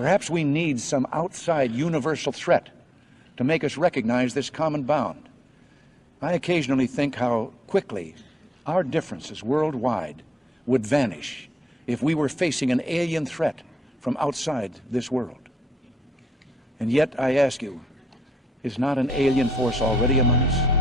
Perhaps we need some outside universal threat to make us recognize this common bound. I occasionally think how quickly our differences worldwide would vanish if we were facing an alien threat from outside this world. And yet, I ask you, is not an alien force already among us?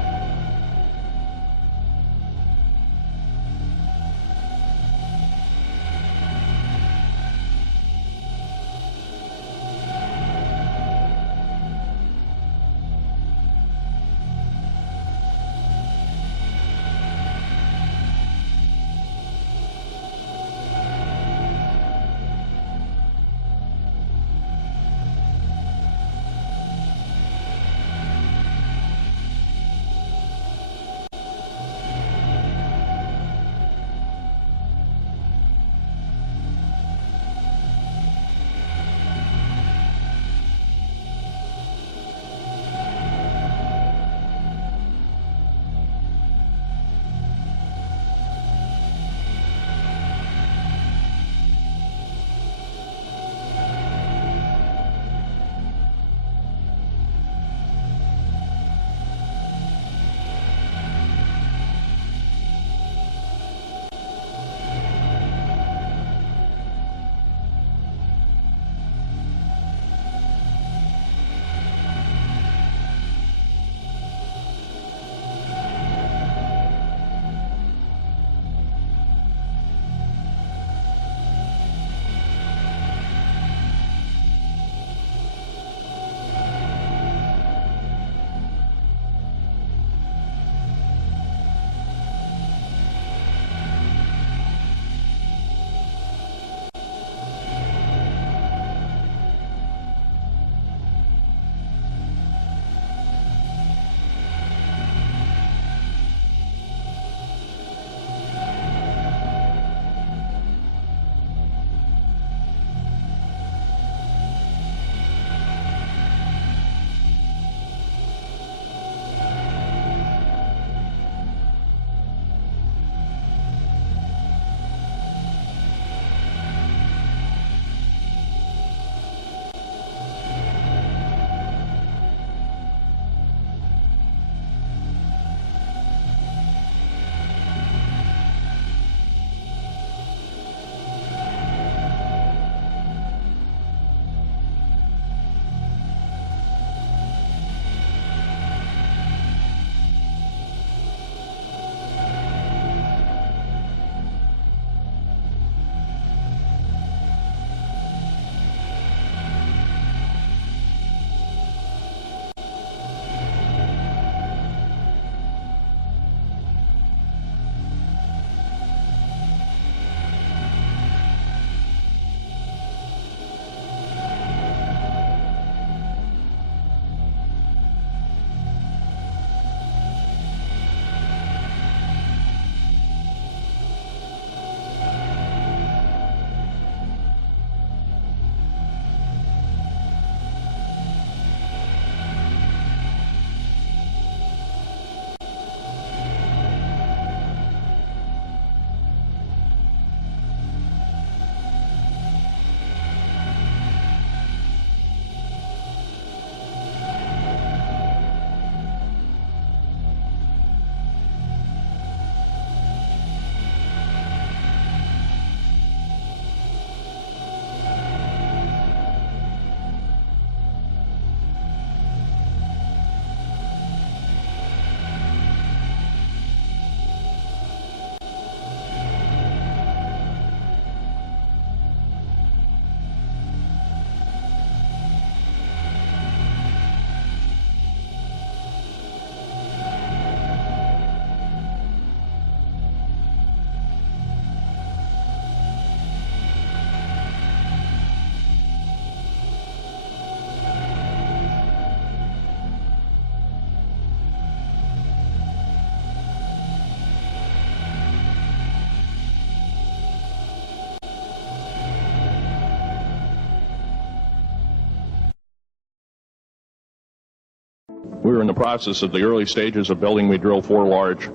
We were in the process of the early stages of building. We drilled 4 large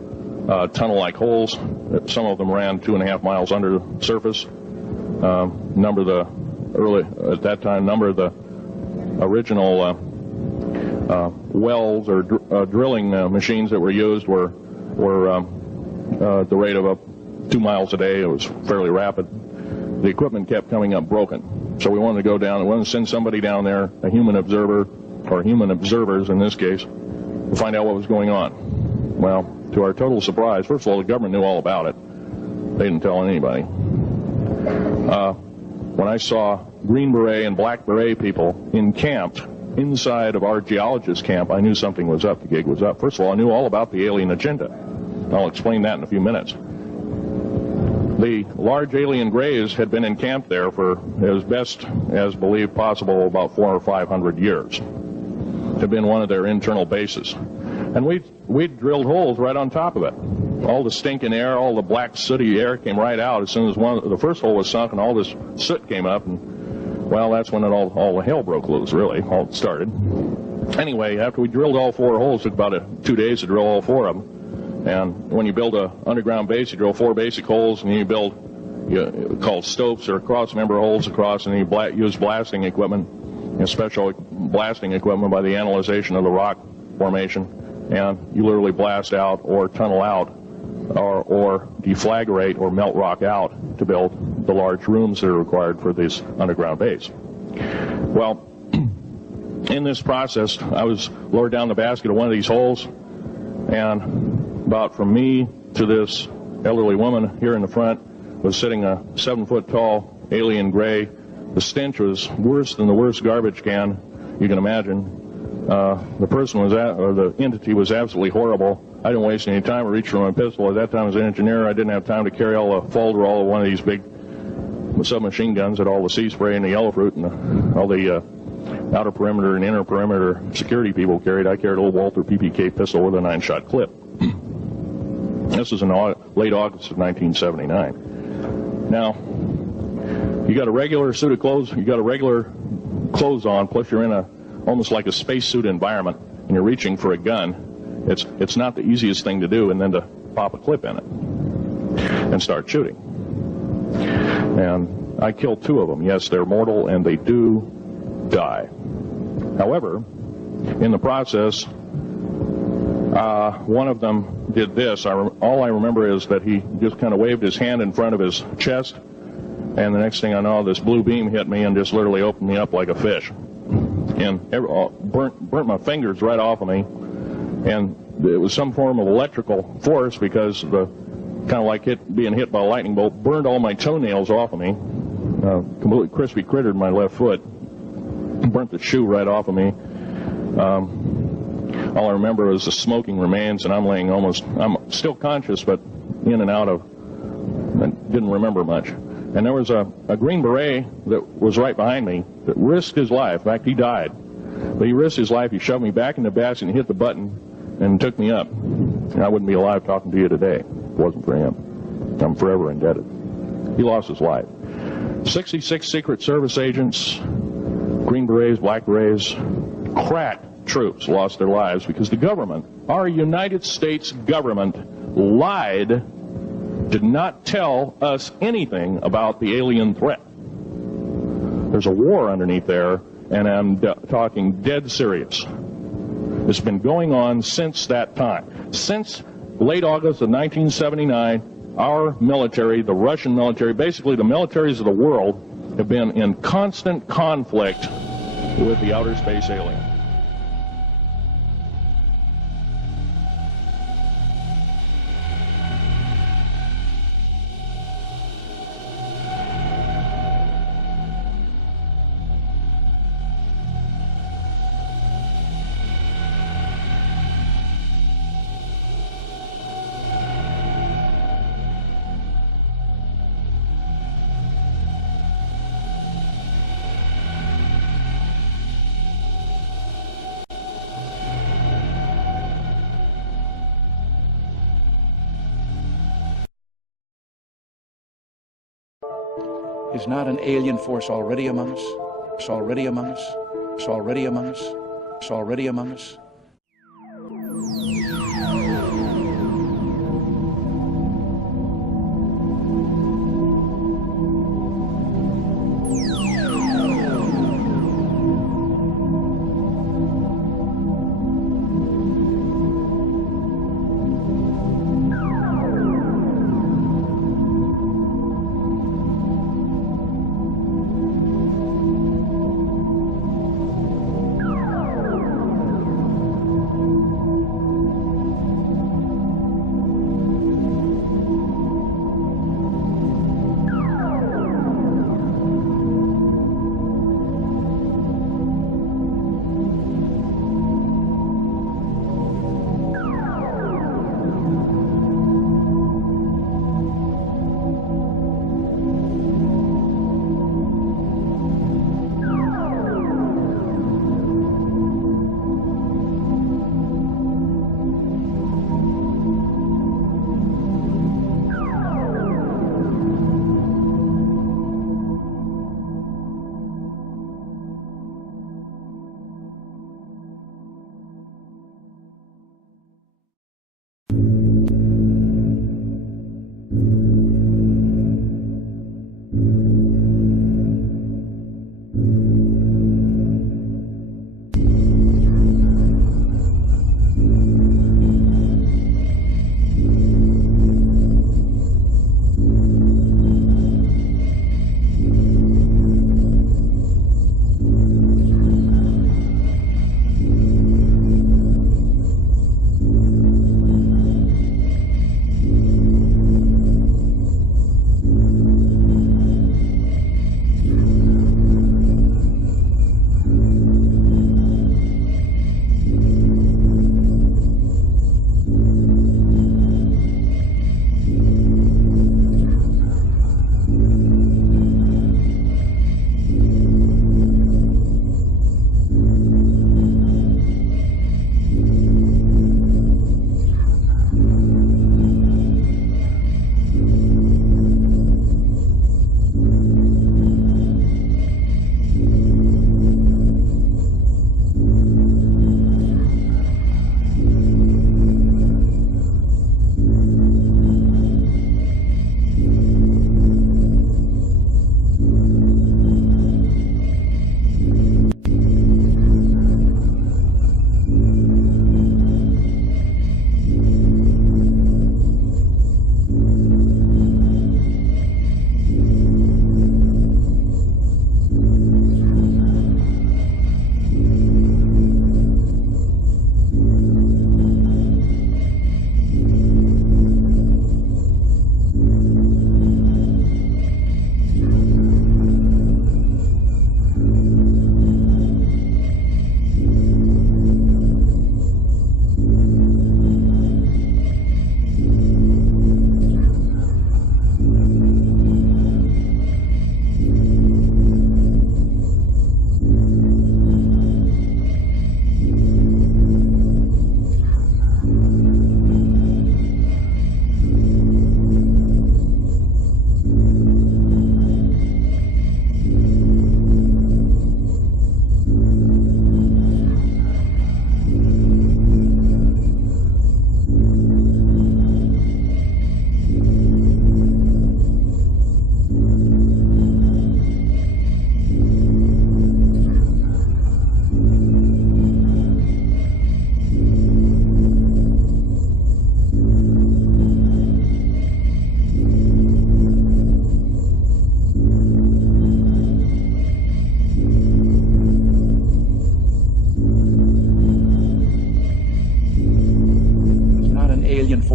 tunnel-like holes. Some of them ran 2.5 miles under the surface. A number of the at that time, a number of the original wells or drilling machines that were used were at the rate of 2 miles a day. It was fairly rapid. The equipment kept coming up broken. So we wanted to go down and wanted to send somebody down there, a human observer, or human observers in this case, to find out what was going on. Well, to our total surprise, first of all, the government knew all about it. They didn't tell anybody. When I saw Green Beret and Black Beret people encamped inside of our geologist camp, I knew something was up. The gig was up. First of all, I knew all about the alien agenda. I'll explain that in a few minutes. The large alien grays had been encamped there for, as best as believed possible, about 400 or 500 years. It had been one of their internal bases. And we drilled holes right on top of it. All the stinking air, all the black sooty air came right out as soon as the first hole was sunk, and all this soot came up. And, well, that's when all the hell broke loose, really, all started. Anyway, after we drilled all 4 holes, it took about 2 days to drill all 4 of them. And when you build an underground base, you drill 4 basic holes, and you build called stopes or cross-member holes across, and you use blasting equipment, special blasting equipment by the analyzation of the rock formation, and you literally blast out or tunnel out or deflagrate or melt rock out to build the large rooms that are required for this underground base. Well, in this process, I was lowered down the basket of one of these holes, and about from me to this elderly woman here in the front was sitting a 7-foot-tall alien gray. The stench was worse than the worst garbage can you can imagine. The person or the entity was absolutely horrible. I didn't waste any time. I reached for my pistol. At that time, as an engineer, I didn't have time to carry all the Folderol of one of these big submachine guns that all the sea spray and the yellow fruit and all the outer perimeter and inner perimeter security people carried. I carried a little Walther PPK pistol with a 9-shot clip. This was in late August of 1979. Now, you got a regular suit of clothes, you got a regular clothes on, plus you're in almost like a spacesuit environment, and you're reaching for a gun. It's not the easiest thing to do, and then to pop a clip in it and start shooting. And I killed 2 of them. Yes, they're mortal, and they do die. However, in the process, one of them did this. All I remember is that he just kind of waved his hand in front of his chest, and the next thing I know, this blue beam hit me and just literally opened me up like a fish, and burnt my fingers right off of me. And it was some form of electrical force, because the kind of like being hit by a lightning bolt burned all my toenails off of me, completely crispy crittered my left foot, burnt the shoe right off of me. All I remember is the smoking remains, and I'm still conscious, but in and out of, I didn't remember much. And there was a Green Beret that was right behind me that risked his life. In fact, he died. But he risked his life. He shoved me back in the basket and hit the button and took me up. And I wouldn't be alive talking to you today if it wasn't for him. I'm forever indebted. He lost his life. 66 Secret Service agents, Green Berets, Black Berets, crack troops lost their lives because the government, our United States government, lied, did not tell us anything about the alien threat. There's a war underneath there, and I'm talking dead serious. It's been going on since that time. Since late August of 1979, our military, the Russian military, basically the militaries of the world, have been in constant conflict with the outer space alien. Is not an alien force already among us? It's already among us. It's already among us. It's already among us.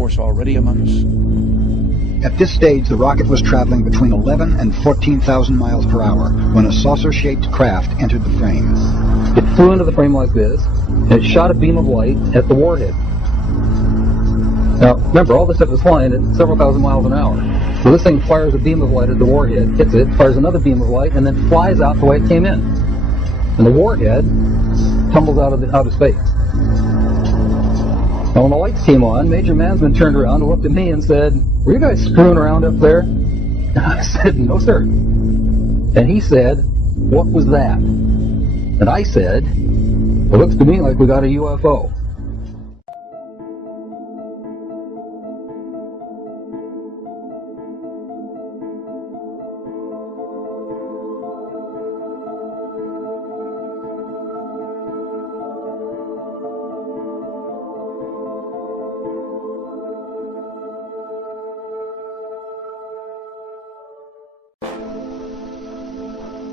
force already among us? At this stage, the rocket was traveling between 11 and 14,000 miles per hour when a saucer-shaped craft entered the frame. It flew into the frame like this, and it shot a beam of light at the warhead. Now, remember, all this stuff is flying at several thousand miles an hour. So this thing fires a beam of light at the warhead, hits it, fires another beam of light, and then flies out the way it came in. And the warhead tumbles out of space. Now, when the lights came on, Major Mansman turned around and looked at me and said, "Were you guys screwing around up there?" And I said, "No, sir." And he said, "What was that?" And I said, "It looks to me like we got a UFO."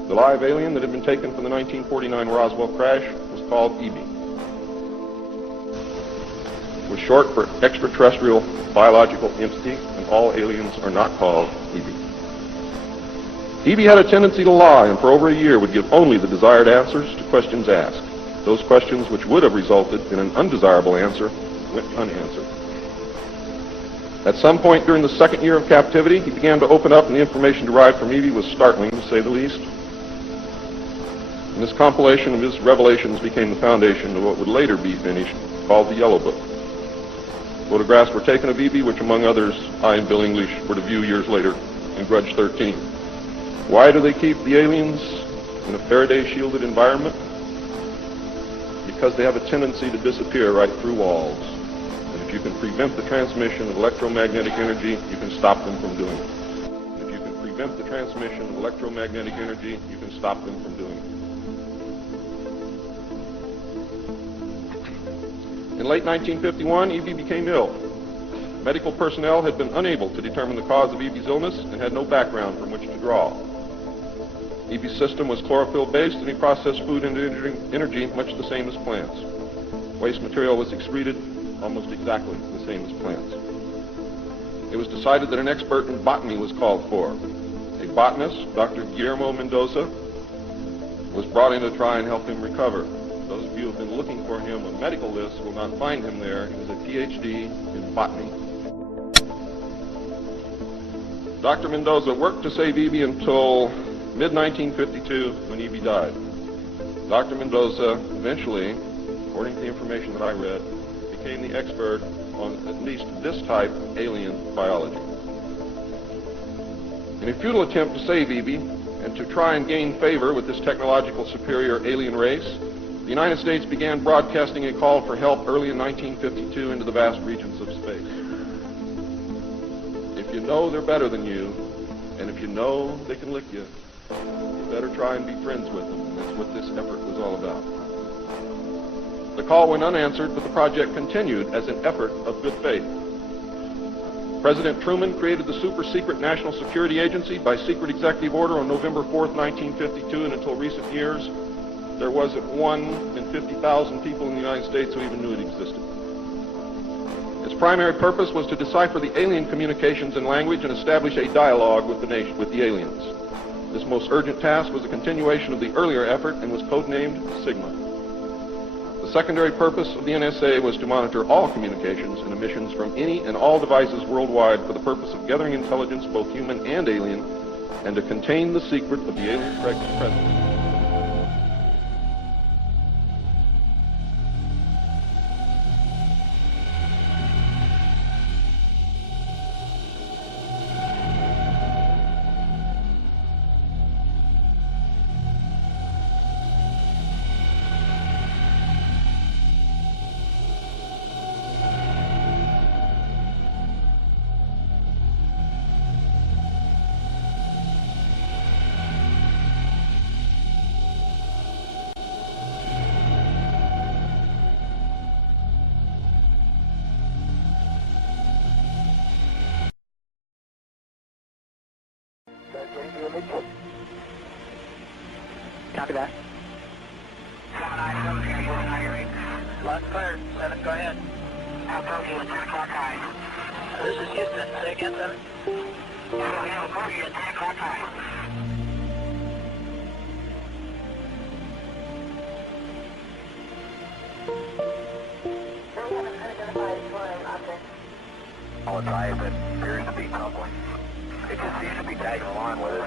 The live alien that had been taken from the 1949 Roswell crash was called EB. It was short for extraterrestrial biological entity, and all aliens are not called EB. EB had a tendency to lie, and for over a year would give only the desired answers to questions asked. Those questions which would have resulted in an undesirable answer went unanswered. At some point during the second year of captivity, he began to open up, and the information derived from EB was startling, to say the least. And this compilation of his revelations became the foundation of what would later be finished, called the Yellow Book. Photographs were taken of EB, which among others, I and Bill English were to view years later in Grudge 13. Why do they keep the aliens in a Faraday-shielded environment? Because they have a tendency to disappear right through walls. And if you can prevent the transmission of electromagnetic energy, you can stop them from doing it. If you can prevent the transmission of electromagnetic energy, you can stop them from doing it. In late 1951, EB became ill. Medical personnel had been unable to determine the cause of EB's illness and had no background from which to draw. EB's system was chlorophyll-based, and he processed food into energy much the same as plants. Waste material was excreted almost exactly the same as plants. It was decided that an expert in botany was called for. A botanist, Dr. Guillermo Mendoza, was brought in to try and help him recover. Those of you who have been looking for him on medical lists will not find him there. He was a PhD in botany. Dr. Mendoza worked to save EB until mid-1952 when EB died. Dr. Mendoza eventually, according to the information that I read, became the expert on at least this type of alien biology. In a futile attempt to save EB and to try and gain favor with this technological superior alien race, the United States began broadcasting a call for help early in 1952 into the vast regions of space. If you know they're better than you, and if you know they can lick you, you better try and be friends with them. And that's what this effort was all about. The call went unanswered, but the project continued as an effort of good faith. President Truman created the super-secret National Security Agency by secret executive order on November 4th, 1952, and until recent years, there wasn't 1 in 50,000 people in the United States who even knew it existed. Its primary purpose was to decipher the alien communications and language and establish a dialogue with the aliens. This most urgent task was a continuation of the earlier effort and was codenamed Sigma. The secondary purpose of the NSA was to monitor all communications and emissions from any and all devices worldwide for the purpose of gathering intelligence, both human and alien, and to contain the secret of the alien presence. Copy that. 7 cleared. 7, go ahead. I'll talk to you at 10 o'clock high. This is Houston. Say again, 7? Yeah, I'll talk to you at 10 o'clock high. I'll advise it appears to be tumbling. It just seems to be tagging along with it.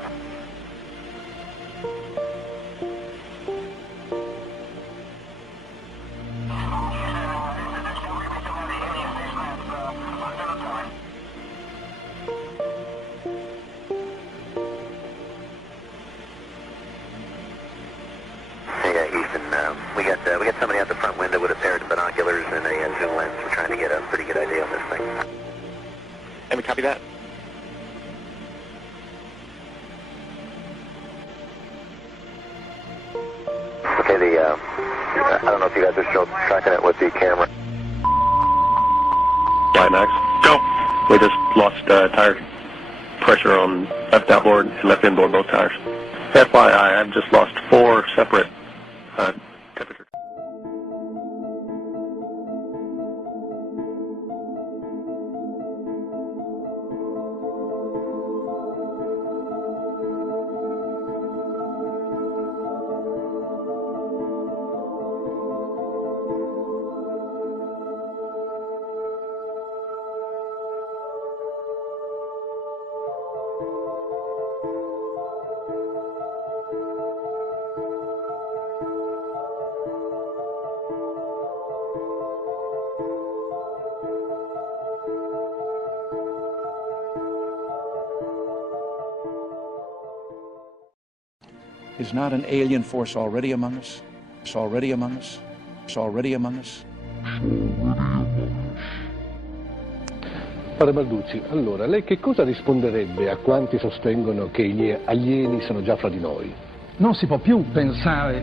Hey, Houston, we got somebody out the front window with a pair of binoculars and a zoom lens. We're trying to get a pretty good idea on this thing. Let me copy that. Okay, I don't know if you guys are still tracking it with the camera. Flight Max. Go. We just lost tire pressure on left outboard and left inboard, both tires. FYI, I've just lost 4 separate temperatures. Is not an alien force already among us? It's already among us? It's already among us? Padre Balducci, allora, lei che cosa risponderebbe a quanti sostengono che gli alieni sono già fra di noi? Non si può più pensare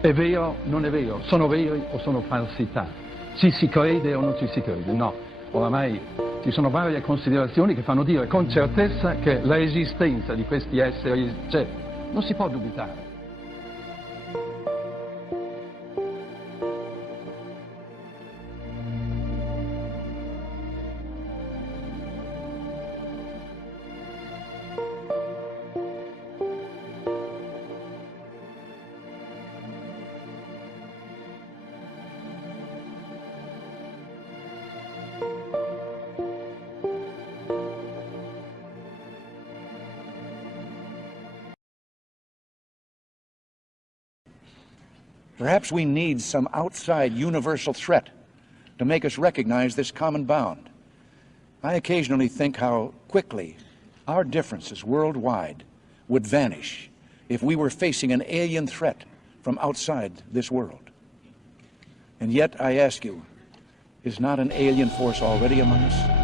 è vero, non è vero, sono veri o sono falsità, ci si crede o non ci si crede, no. Oramai ci sono varie considerazioni che fanno dire con certezza che l'esistenza di questi esseri c'è, non si può dubitare. Perhaps we need some outside universal threat to make us recognize this common bound. I occasionally think how quickly our differences worldwide would vanish if we were facing an alien threat from outside this world. And yet, I ask you, is not an alien force already among us?